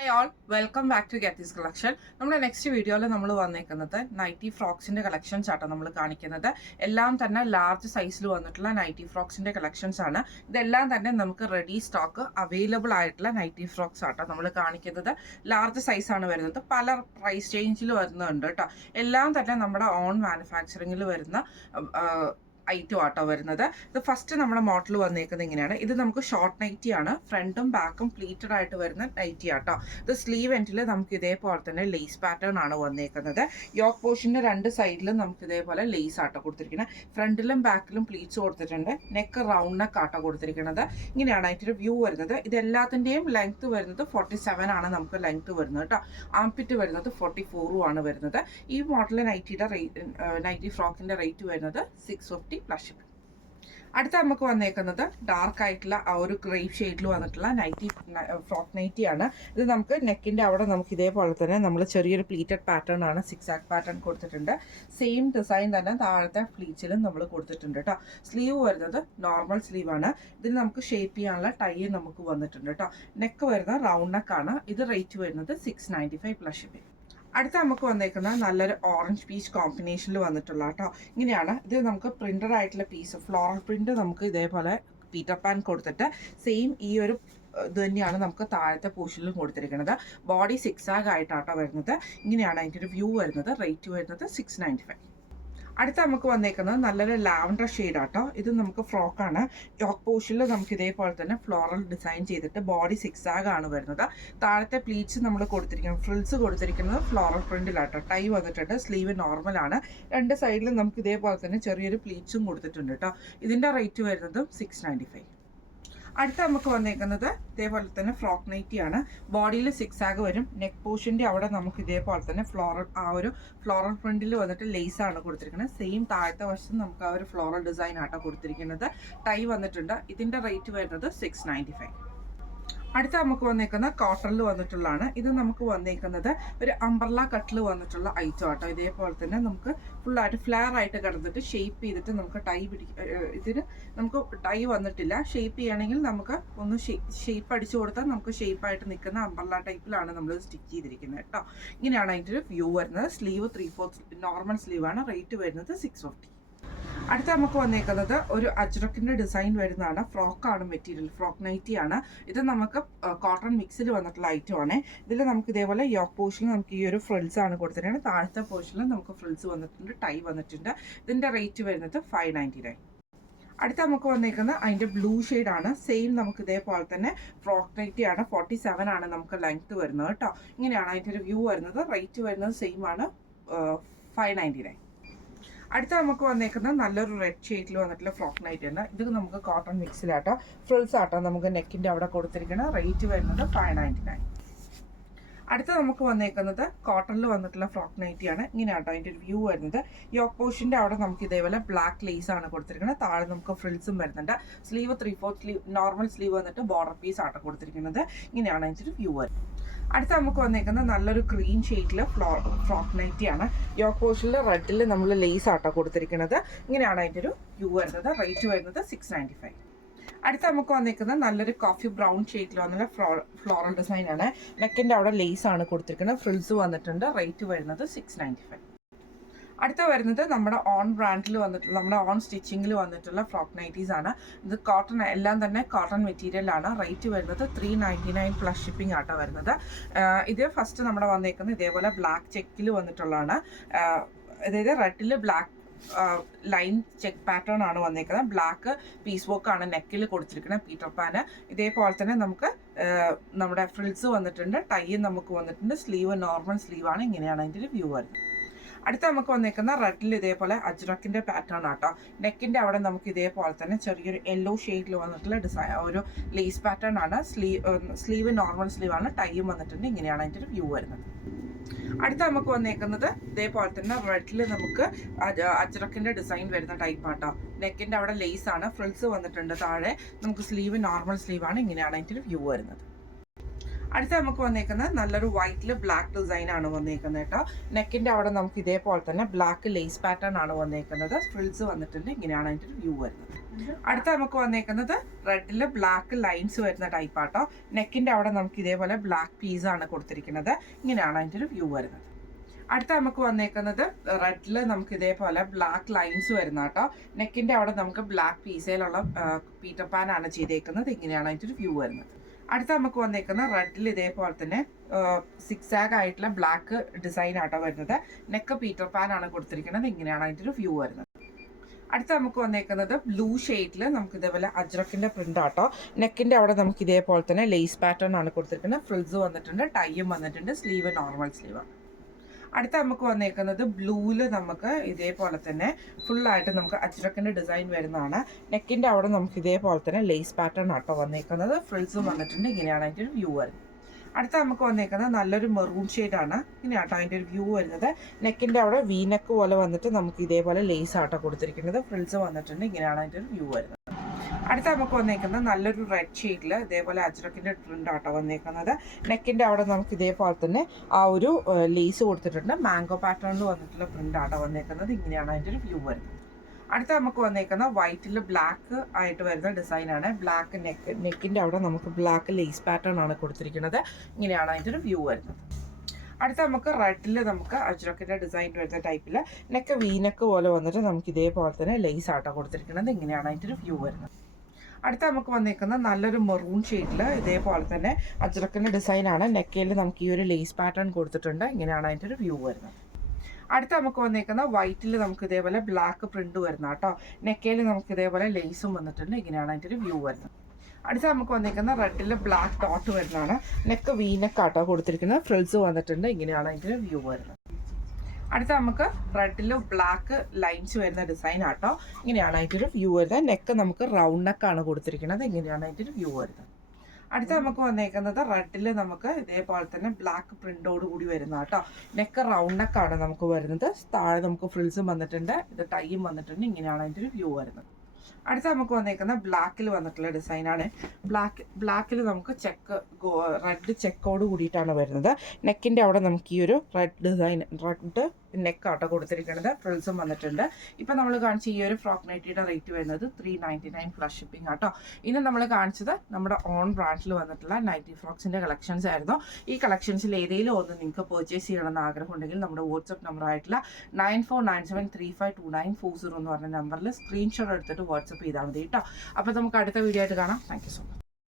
Hi all, welcome back to Getty's collection. നമ്മുടെ next വീഡിയോയിൽ നമ്മൾ വന്നേക്കുന്നത് നൈറ്റി ഫ്രോക്സിന്റെ കളക്ഷൻസ് ആട്ടോ നമ്മൾ കാണിക്കുന്നത്. എല്ലാം തന്നെ ലാർജ് സൈസിൽ വന്നിട്ടുള്ള നൈറ്റി ഫ്രോക്സിന്റെ കളക്ഷൻസ് ആണ്. ഇതെല്ലാം തന്നെ നമുക്ക് റെഡി സ്റ്റോക്ക് അവൈലബിൾ ആയിട്ടുള്ള നൈറ്റി ഫ്രോക്സ് ആട്ടോ നമ്മൾ കാണിക്കുന്നത്. ലാർജ് സൈസാണ് വരുന്നത്, പല പ്രൈസ് റേഞ്ചിൽ വരുന്നുണ്ട് കേട്ടോ. എല്ലാം തന്നെ നമ്മുടെ ഓൺ മാനുഫാക്ചറിങ്ങിൽ വരുന്ന ഐറ്റം ആട്ടോ വരുന്നത്. ഇത് ഫസ്റ്റ് നമ്മുടെ മോഡൽ വന്നേക്കുന്നത് ഇങ്ങനെയാണ്. ഇത് നമുക്ക് ഷോർട്ട് നൈറ്റി ആണ്, ഫ്രണ്ടും ബാക്കും പ്ലീറ്റഡ് ആയിട്ട് വരുന്ന നൈറ്റി ആട്ടോ. ഇത് സ്ലീവ് എൻഡിൽ നമുക്ക് ഇതേപോലെ തന്നെ ലേസ് പാറ്റേൺ ആണ് വന്നേക്കുന്നത്. യോക്ക് പോർഷന്റെ രണ്ട് സൈഡിലും നമുക്ക് ഇതേപോലെ ലേസ് ആട്ടോ കൊടുത്തിരിക്കുന്നത്. ഫ്രണ്ടിലും ബാക്കിലും പ്ലീറ്റ്സ് കൊടുത്തിട്ടുണ്ട്. നെക്ക് റൗണ്ട് നെക്ക് ആട്ടോ കൊടുത്തിരിക്കുന്നത്. ഇങ്ങനെയാണ് അതിൻ്റെ വ്യൂ വരുന്നത്. ഇതെല്ലാത്തിൻ്റെയും ലെങ്ത് വരുന്നത് 47 ആണ് നമുക്ക് ലെങ്ത് വരുന്നത് കേട്ടോ. ആംപിറ്റ് വരുന്നത് 44 ആണ് വരുന്നത്. ഈ മോഡൽ നൈറ്റി ഫ്രോക്കിന്റെ റേറ്റ് വരുന്നത് 650 പ്ലസ് ഷിപ്പിംഗ്. അടുത്ത നമുക്ക് വന്നേക്കുന്നത് ഡാർക്ക് ആയിട്ടുള്ള ആ ഒരു ഗ്രേപ്പ് ഷെയ്ഡിൽ വന്നിട്ടുള്ള ഫ്രോക്ക് നൈറ്റി ആണ്. ഇത് നമുക്ക് നെക്കിന്റെ അവിടെ നമുക്ക് ഇതേപോലെ തന്നെ നമ്മൾ ചെറിയൊരു പ്ലീറ്റഡ് പാറ്റേൺ ആണ്, സിക്സാക് പാറ്റേൺ കൊടുത്തിട്ടുണ്ട്. സെയിം ഡിസൈൻ തന്നെ താഴത്തെ ഫ്ലീച്ചിലും നമ്മൾ കൊടുത്തിട്ടുണ്ട് കേട്ടോ. സ്ലീവ് വരുന്നത് നോർമൽ സ്ലീവ് ആണ്. ഇതിന് നമുക്ക് ഷേപ്പ് ചെയ്യാനുള്ള ടൈ നമുക്ക് വന്നിട്ടുണ്ട് കേട്ടോ. നെക്ക് വരുന്നത് റൗണ്ട് നെക്ക് ആണ്. ഇത് റേറ്റ് വരുന്നത് 695 പ്ലസ് ഷിപ്പിംഗ്. അടുത്ത നമുക്ക് വന്നേക്കുന്ന നല്ലൊരു ഓറഞ്ച് പീച്ച് കോമ്പിനേഷനിൽ വന്നിട്ടുള്ള കേട്ടോ. ഇങ്ങനെയാണ് ഇത്. നമുക്ക് പ്രിന്റഡ് ആയിട്ടുള്ള പീസ് ഫ്ലോറൽ പ്രിന്റ് നമുക്ക് ഇതേപോലെ പീറ്റർ പാൻ കൊടുത്തിട്ട് സെയിം ഈ ഒരു ഇത് തന്നെയാണ് നമുക്ക് താഴത്തെ പോർഷനിലും കൊടുത്തിരിക്കുന്നത്. ബോഡി സിക്സാഗ് ആയിട്ടാട്ടോ വരുന്നത്. ഇങ്ങനെയാണ് അതിൻ്റെ ഒരു വ്യൂ വരുന്നത്. റേറ്റ് വരുന്നത് 695. അടുത്ത നമുക്ക് വന്നേക്കുന്നത് നല്ലൊരു ലാവൻഡർ ഷെയ്ഡ് ആട്ടോ. ഇത് നമുക്ക് ഫ്രോക്കാണ്. യോക്ക് പോർഷനിൽ നമുക്ക് ഇതേപോലെ തന്നെ ഫ്ലോറൽ ഡിസൈൻ ചെയ്തിട്ട് ബോഡി സിക്സാഗ് ആണ് വരുന്നത്. താഴത്തെ പ്ലീറ്റ്സ് നമ്മൾ കൊടുത്തിരിക്കുന്നത്, ഫ്രിൽസ് കൊടുത്തിരിക്കുന്നത് ഫ്ലോറൽ പ്രിന്റിലാട്ടോ. ടൈ വന്നിട്ടുണ്ട്. സ്ലീവ് നോർമലാണ്. രണ്ട് സൈഡിലും നമുക്ക് ഇതേപോലെ തന്നെ ചെറിയൊരു പ്ലീറ്റ്സും കൊടുത്തിട്ടുണ്ട് കേട്ടോ. ഇതിൻ്റെ റേറ്റ് വരുന്നത് 695. അടുത്ത നമുക്ക് വന്നേക്കുന്നത് ഇതേപോലെ തന്നെ ഫ്രോക്ക് നൈറ്റി ആണ്. ബോഡിയിൽ സിക്സാഗ് വരും. നെക്ക് പോർഷൻ്റെ അവിടെ നമുക്ക് ഇതേപോലെ തന്നെ ഫ്ലോറൽ പ്രിന്റിൽ വന്നിട്ട് ലേസ് ആണ് കൊടുത്തിരിക്കുന്നത്. സെയിം താഴത്തെ വശത്ത് നമുക്ക് ആ ഒരു ഫ്ലോറൽ ഡിസൈൻ ആട്ടോ കൊടുത്തിരിക്കുന്നത്. ടൈ വന്നിട്ടുണ്ട്. ഇതിൻ്റെ റേറ്റ് വരുന്നത് 695. അടുത്ത നമുക്ക് വന്നേക്കുന്ന കോട്ടണിൽ വന്നിട്ടുള്ളതാണ്. ഇത് നമുക്ക് വന്നേക്കുന്നത് ഒരു അംബ്രല കട്ടിൽ വന്നിട്ടുള്ള ഐറ്റം ആട്ടോ. ഇതേപോലെ തന്നെ നമുക്ക് ഫുള്ളായിട്ട് ഫ്ലെയർ ആയിട്ട് കിടന്നിട്ട് ഷേപ്പ് ചെയ്തിട്ട് നമുക്ക് ഇതിന് നമുക്ക് ടൈ വന്നിട്ടില്ല. ഷേപ്പ് ചെയ്യണമെങ്കിൽ നമുക്ക് ഒന്ന് ഷേപ്പ് അടിച്ചു കൊടുത്താൽ നമുക്ക് ഷേപ്പായിട്ട് നിൽക്കുന്ന അംബ്രല ടൈപ്പിലാണ് നമ്മൾ സ്റ്റിച്ച് ചെയ്തിരിക്കുന്നത് കേട്ടോ. ഇങ്ങനെയാണ് അതിൻ്റെ ഒരു വ്യൂ വരുന്നത്. Sleeve 3/4 normal സ്ലീവാണ്. റേറ്റ് വരുന്നത് 650. അടുത്ത നമുക്ക് വന്നേക്കുന്നത് ഒരു അജ്രക്കിന്റെ ഡിസൈൻ വരുന്നതാണ്. ഫ്രോക്കാണ് മെറ്റീരിയൽ, ഫ്രോക്ക് നൈറ്റി ആണ്. ഇത് നമുക്ക് കോട്ടൺ മിക്സിൽ വന്നിട്ടുള്ള ഐറ്റം ആണ്. ഇതിൽ നമുക്ക് ഇതേപോലെ യോക്ക് പോർഷനിൽ നമുക്ക് ഈ ഒരു ഫ്രിൽസ് ആണ് കൊടുത്തിട്ടുണ്ട്. താഴത്തെ പോർഷനിൽ നമുക്ക് ഫ്രിൽസ് വന്നിട്ടുണ്ട്, ടൈ വന്നിട്ടുണ്ട്. ഇതിന്റെ റേറ്റ് വരുന്നത് 599. അടുത്ത നമുക്ക് വന്നേക്കുന്നത് അതിൻ്റെ ബ്ലൂ ഷെയ്ഡാണ്. സെയിം നമുക്ക് ഇതേപോലെ തന്നെ ഫ്രോക്ക് നൈറ്റി ആണ്. 47 ആണ് നമുക്ക് ലെങ്ത് വരുന്നത് കേട്ടോ. ഇങ്ങനെയാണ് അതിൻ്റെ ഒരു വ്യൂ വരുന്നത്. റേറ്റ് വരുന്നത് സെയിം ആണ്, 599. അടുത്ത നമുക്ക് വന്നേക്കുന്നത് നല്ലൊരു റെഡ് ഷെയ്ഡിൽ വന്നിട്ടുള്ള ഫ്രോക്ക് നൈറ്റ് ഉണ്ട്. ഇത് നമുക്ക് കോട്ടൺ മിക്സിലാട്ടോ. ഫ്രിൽസ് ആട്ടോ നമുക്ക് നെക്കിൻ്റെ അവിടെ കൊടുത്തിരിക്കുന്നത്. റേറ്റ് വരുന്നത് 599. അടുത്ത നമുക്ക് വന്നേക്കുന്നത് കോട്ടണിൽ വന്നിട്ടുള്ള ഫ്രോക്ക് നൈറ്റിയാണ്. ഇങ്ങനെയാട്ടോ അതിൻ്റെ ഒരു വ്യൂ വരുന്നത്. യോക്ക് പോർഷൻ്റെ അവിടെ നമുക്ക് ഇതേപോലെ ബ്ലാക്ക് ലേസ് ആണ് കൊടുത്തിരിക്കുന്നത്. താഴെ നമുക്ക് ഫ്രിൽസും വരുന്നുണ്ട്. സ്ലീവ് 3/4 സ്ലീവ്, നോർമൽ സ്ലീവ് വന്നിട്ട് ബോർഡർ പീസ് ആട്ടോ കൊടുത്തിരിക്കുന്നത്. ഇങ്ങനെയാണ് അതിൻ്റെ ഒരു വ്യൂ വരുന്നത്. അടുത്ത നമുക്ക് വന്നേക്കുന്നത് നല്ലൊരു ഗ്രീൻ ഷെയ്ഡിൽ ഫ്രോക്ക് നൈറ്റിയാണ്. യോക്ക് പോർഷനിൽ റെഡിൽ നമ്മൾ ലേസ് ആട്ടോ കൊടുത്തിരിക്കുന്നത്. ഇങ്ങനെയാണ് അതിൻ്റെ ഒരു വ്യൂ വരുന്നത്. റേറ്റ് വരുന്നത് 695. അടുത്ത നമുക്ക് വന്നിരിക്കുന്നത് നല്ലൊരു കോഫി ബ്രൗൺ ഷെയ്ഡിൽ വന്നുള്ള ഫ്ലോറൽ ഡിസൈൻ ആണ്. നെക്കിൻ്റെ അവിടെ ലേസ് ആണ് കൊടുത്തിരിക്കുന്നത്. ഫ്രിൽസ് വന്നിട്ടുണ്ട്. റേറ്റ് വരുന്നത് 695. അടുത്ത വരുന്നത് നമ്മുടെ ഓൺ ബ്രാൻഡിൽ വന്നിട്ടുള്ള, നമ്മുടെ ഓൺ സ്റ്റിച്ചിങ്ങിൽ വന്നിട്ടുള്ള ഫ്രോക്ക് നൈറ്റീസ് ആണ്. ഇത് കോട്ടൺ, എല്ലാം തന്നെ കോട്ടൺ മെറ്റീരിയലാണ്. റേറ്റ് വരുന്നത് 399 പ്ലസ് ഷിപ്പിംഗ് ആട്ടോ വരുന്നത്. ഇത് ഫസ്റ്റ് നമ്മുടെ വന്നേക്കുന്നത് ഇതേപോലെ ബ്ലാക്ക് ചെക്കിൽ വന്നിട്ടുള്ളതാണ്. അതായത് റെഡിൽ ബ്ലാക്ക് ലൈൻ ചെക്ക് പാറ്റേൺ ആണ് വന്നേക്കുന്നത്. ബ്ലാക്ക് പീസ് വർക്ക് ആണ് നെക്കിൽ കൊടുത്തിരിക്കുന്നത്, പീറ്റർ പാന്. ഇതേപോലെ തന്നെ നമുക്ക് നമ്മുടെ ഫ്രിൽസ് വന്നിട്ടുണ്ട്. ടൈ നമുക്ക് വന്നിട്ടുണ്ട്. സ്ലീവ് നോർമൽ സ്ലീവാണ്. ഇങ്ങനെയാണ് അതിൻ്റെ ഒരു വ്യൂ വരുന്നത്. അടുത്ത നമുക്ക് വന്നേക്കുന്ന റെഡിൽ ഇതേപോലെ അജ്രക്കിന്റെ പാറ്റേൺ ആട്ടോ. നെക്കിന്റെ അവിടെ നമുക്ക് ഇതേപോലെ തന്നെ ചെറിയൊരു യെല്ലോ ഷെയ്ഡിൽ വന്നിട്ടുള്ള ഡിസൈൻ, ഒരു ലേസ് പാറ്റേൺ ആണ്. സ്ലീവ് നോർമൽ സ്ലീവാണ്. ടൈയും വന്നിട്ടുണ്ട്. ഇങ്ങനെയാണ് അതിൻ്റെ ഒരു വ്യൂ വരുന്നത്. അടുത്ത നമുക്ക് വന്നേക്കുന്നത് ഇതേപോലെ തന്നെ റെഡിൽ നമുക്ക് അജ്രക്കിന്റെ ഡിസൈൻ വരുന്ന ടൈപ്പ് ആട്ടോ. നെക്കിന്റെ അവിടെ ലേസ് ആണ്. ഫ്രിൽസ് വന്നിട്ടുണ്ട്. താഴെ നമുക്ക് സ്ലീവ് നോർമൽ സ്ലീവാണ്. ഇങ്ങനെയാണ് അതിൻ്റെ ഒരു വ്യൂ വരുന്നത്. അടുത്ത നമുക്ക് വന്നേക്കുന്നത് നല്ലൊരു വൈറ്റിൽ ബ്ലാക്ക് ഡിസൈൻ ആണ് വന്നേക്കുന്നത് കേട്ടോ. നെക്കിന്റെ അവിടെ നമുക്ക് ഇതേപോലെ തന്നെ ബ്ലാക്ക് ലേസ് പാറ്റേൺ ആണ് വന്നേക്കുന്നത്. ഫ്രിൽസ് വന്നിട്ടുണ്ട്. ഇങ്ങനെയാണ് അതിന്റെ ഒരു വ്യൂ വരുന്നത്. അടുത്ത നമുക്ക് വന്നേക്കുന്നത് റെഡിൽ ബ്ലാക്ക് ലൈൻസ് വരുന്ന ടൈപ്പ് ആട്ടോ. നെക്കിന്റെ അവിടെ നമുക്ക് ഇതേപോലെ ബ്ലാക്ക് പീസ് ആണ് കൊടുത്തിരിക്കുന്നത്. ഇങ്ങനെയാണ് അതിന്റെ ഒരു വ്യൂ വരുന്നത്. അടുത്ത നമുക്ക് വന്നേക്കുന്നത് റെഡിൽ നമുക്ക് ഇതേപോലെ ബ്ലാക്ക് ലൈൻസ് വരുന്ന കേട്ടോ. നെക്കിന്റെ അവിടെ നമുക്ക് ബ്ലാക്ക് പീസയിലുള്ള പീറ്റർ പാൻ ആണ് ചെയ്തേക്കുന്നത്. ഇങ്ങനെയാണ് അതിന്റെ ഒരു വ്യൂ വരുന്നത്. അടുത്ത നമുക്ക് വന്നേക്കുന്ന റെഡിൽ ഇതേപോലെ തന്നെ സിക്സാഗ് ആയിട്ടുള്ള ബ്ലാക്ക് ഡിസൈൻ ആട്ടോ വരുന്നത്. നെക്ക് പീറ്റർ പാൻ ആണ് കൊടുത്തിരിക്കുന്നത്. ഇങ്ങനെയാണ് അതിൻ്റെ ഒരു വ്യൂ വരുന്നത്. അടുത്ത നമുക്ക് വന്നേക്കുന്നത് ബ്ലൂ ഷെയ്ഡിൽ നമുക്ക് ഇതേപോലെ അജ്രക്കിന്റെ പ്രിന്റ് ആട്ടോ. നെക്കിന്റെ അവിടെ നമുക്ക് ഇതേപോലെ തന്നെ ലേസ് പാറ്റേൺ ആണ് കൊടുത്തിരിക്കുന്നത്. ഫ്രിൽസ് വന്നിട്ടുണ്ട്, ടൈയും വന്നിട്ടുണ്ട്, സ്ലീവ് നോർമൽ സ്ലീവ്. അടുത്ത നമുക്ക് വന്നേക്കുന്നത് ബ്ലൂവിൽ നമുക്ക് ഇതേപോലെ തന്നെ ഫുള്ളായിട്ട് നമുക്ക് അജ്രക്കിന്റെ ഡിസൈൻ വരുന്നതാണ്. നെക്കിന്റെ അവിടെ നമുക്ക് ഇതേപോലെ തന്നെ ലേസ് പാറ്റേൺ ആട്ടോ വന്നേക്കുന്നത്. ഫ്രിൽസും വന്നിട്ടുണ്ട്. ഇങ്ങനെയാണ് അതിൻ്റെ ഒരു വ്യൂ വരുന്നത്. അടുത്ത നമുക്ക് വന്നേക്കുന്നത് നല്ലൊരു മെറൂൺ ഷെയ്ഡാണ്. ഇങ്ങനെയാട്ടോ അതിൻ്റെ ഒരു വ്യൂ വരുന്നത്. നെക്കിന്റെ അവിടെ വി നെക്ക് പോലെ വന്നിട്ട് നമുക്ക് ഇതേപോലെ ലേസ് ആട്ടോ കൊടുത്തിരിക്കുന്നത്. ഫ്രിൽസ് വന്നിട്ടുണ്ട്. ഇങ്ങനെയാണ് അതിൻ്റെ ഒരു വ്യൂ വരുന്നത്. അടുത്ത നമുക്ക് വന്നേക്കുന്നത് നല്ലൊരു റെഡ് ഷെയ്ഡിൽ ഇതേപോലെ അജ്രക്കിന്റെ പ്രിന്റ് ആട്ടോ വന്നേക്കുന്നത്. നെക്കിന്റെ അവിടെ നമുക്ക് ഇതേപോലെ തന്നെ ആ ഒരു ലേസ് കൊടുത്തിട്ടുണ്ട്. മാംഗോ പാറ്റേണിൽ വന്നിട്ടുള്ള പ്രിന്റ് ആട്ടോ വന്നേക്കുന്നത്. ഇങ്ങനെയാണ് അതിൻ്റെ ഒരു വ്യൂ വരുന്നത്. അടുത്ത നമുക്ക് വന്നേക്കുന്ന വൈറ്റിൽ ബ്ലാക്ക് ആയിട്ട് വരുന്ന ഡിസൈനാണ്. ബ്ലാക്ക് നെക്കിന്റെ അവിടെ നമുക്ക് ബ്ലാക്ക് ലേസ് പാറ്റേൺ ആണ് കൊടുത്തിരിക്കുന്നത്. ഇങ്ങനെയാണ് അതിൻ്റെ ഒരു വ്യൂ വരുന്നത്. അടുത്ത നമുക്ക് റെഡിൽ നമുക്ക് അജ്രക്കിന്റെ ഡിസൈൻ വരുന്ന ടൈപ്പിൽ നെക്ക് വീനക്ക് പോലെ വന്നിട്ട് നമുക്ക് ഇതേപോലെ തന്നെ ലേസ് ആട്ടോ കൊടുത്തിരിക്കുന്നത്. ഇങ്ങനെയാണ് അതിൻ്റെ ഒരു വ്യൂ വരുന്നത്. അടുത്ത നമുക്ക് വന്നേക്കുന്ന നല്ലൊരു മെറൂൺ ഷെയ്ഡിൽ ഇതേപോലെ തന്നെ അജ്രക്കിന്റെ ഡിസൈനാണ്. നെക്കയിൽ നമുക്ക് ഈ ഒരു ലേസ് പാറ്റേൺ കൊടുത്തിട്ടുണ്ട്. ഇങ്ങനെയാണ് അതിൻ്റെ ഒരു വ്യൂ വരുന്നത്. അടുത്ത നമുക്ക് വന്നേക്കുന്ന വൈറ്റിൽ നമുക്ക് ഇതേപോലെ ബ്ലാക്ക് പ്രിന്റ് വരുന്ന കേട്ടോ. നെക്കയിൽ നമുക്ക് ഇതേപോലെ ലേസും വന്നിട്ടുണ്ട്. ഇങ്ങനെയാണ് അതിൻ്റെ ഒരു വ്യൂ വരുന്നത്. അടുത്ത നമുക്ക് വന്നേക്കുന്ന റെഡിൽ ബ്ലാക്ക് ഡോട്ട് വരുന്നതാണ്. നെക്ക് വീനക്കാട്ടോ കൊടുത്തിരിക്കുന്നത്. ഫ്രിൽസ് വന്നിട്ടുണ്ട്. ഇങ്ങനെയാണ് അതിൻ്റെ ഒരു വ്യൂ വരുന്നത്. അടുത്ത നമുക്ക് റെഡിൽ ബ്ലാക്ക് ലൈൻസ് വരുന്ന ഡിസൈൻ ആട്ടോ. ഇങ്ങനെയാണ് അതിൻ്റെ ഒരു വ്യൂ വരുന്നത്. നെക്ക് നമുക്ക് റൗണ്ട് നെക്കാണ് കൊടുത്തിരിക്കുന്നത്. ഇങ്ങനെയാണ് അതിൻ്റെ ഒരു വ്യൂ വരുന്നത്. അടുത്ത നമുക്ക് വന്നേക്കുന്നത് റെഡിൽ നമുക്ക് ഇതേപോലെ തന്നെ ബ്ലാക്ക് പ്രിന്റോട് കൂടി വരുന്ന കേട്ടോ. നെക്ക് റൗണ്ട് നെക്കാണ് നമുക്ക് വരുന്നത്. താഴെ നമുക്ക് ഫ്രിൽസും വന്നിട്ടുണ്ട്. ഇത് ടൈയും വന്നിട്ടുണ്ട്. ഇങ്ങനെയാണ് അതിൻ്റെ ഒരു വ്യൂ വരുന്നത്. അടുത്ത നമുക്ക് വന്നേക്കുന്ന ബ്ലാക്കിൽ വന്നിട്ടുള്ള ഡിസൈനാണ്. ബ്ലാക്കിൽ നമുക്ക് റെഡ് ചെക്കോട് കൂടിയിട്ടാണ് വരുന്നത്. നെക്കിന്റെ അവിടെ നമുക്ക് ഈ ഒരു റെഡ് ഡിസൈൻ റെഡ് നെക്കാട്ടോ കൊടുത്തിരിക്കുന്നത്. ഫ്രിൽസും വന്നിട്ടുണ്ട്. ഇപ്പം നമ്മൾ കാണിച്ച ഈ ഒരു ഫ്രോക്ക് നൈറ്റിയുടെ റേറ്റ് വരുന്നത് 399 പ്ലസ് ഷിപ്പിംഗ് ആട്ടോ. ഇനി നമ്മൾ കാണിച്ചത് നമ്മുടെ ഓൺ ബ്രാൻഡിൽ വന്നിട്ടുള്ള നൈറ്റി ഫ്രോക്സിന്റെ കളക്ഷൻസ് ആയിരുന്നു. ഈ കളക്ഷൻസിൽ ഏതെങ്കിലും ഒന്ന് നിങ്ങൾക്ക് പർച്ചേസ് ചെയ്യണമെന്ന് ആഗ്രഹം ഉണ്ടെങ്കിൽ നമ്മുടെ വാട്സ്ആപ്പ് നമ്പർ ആയിട്ടുള്ള 9497352940 എന്ന് പറഞ്ഞ നമ്പറിൽ സ്ക്രീൻഷോട്ട് എടുത്തിട്ട് വാട്സ്ആപ്പ് ചെയ്താൽ മതി കേട്ടോ. അപ്പോൾ നമുക്ക് അടുത്ത വീഡിയോ ആയിട്ട് കാണാം. Thank you so much.